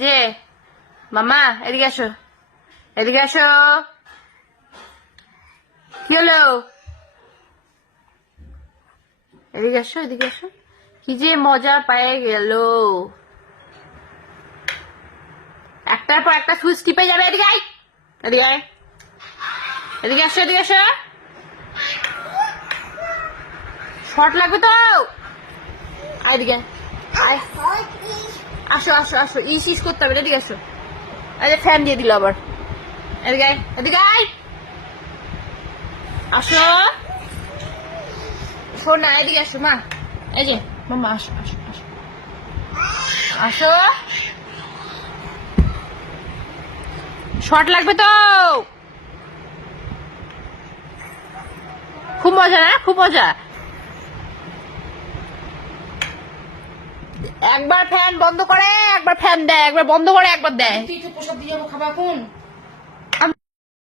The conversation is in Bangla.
যে মামা এদিকে আসো, এদিকে আসো। কি হলো? এদিকে আসো, এদিকে আসো। কি যে মজা পেয়ে গেল, একটার পর একটা সুইচ টিপে যাবে। এদিকে আয়, এদিকে আয়, এদিকে আসো, এদিকে আসো। শর্ট লাগবে তো, এদিকে আয়। আসো আসো আসো, ইস ইস করতে হবে। এদিকে আসো। আরে ফ্যান দিয়ে দিল আবার। এদিকে আয়, এদিকে আয়। আসো শোনা, এদিকে আসো মা। এই যে মামা, আসো আসো আসো আসো। শর্ট লাগবে তো। খুব মজা না? খুব মজা। একবার ফ্যান বন্ধ করে, একবার ফ্যান দেয়, একবার বন্ধ করে, একবার দেয়। তুই তো প্রসাদ দিয়ে যাবো, খাবা এখন।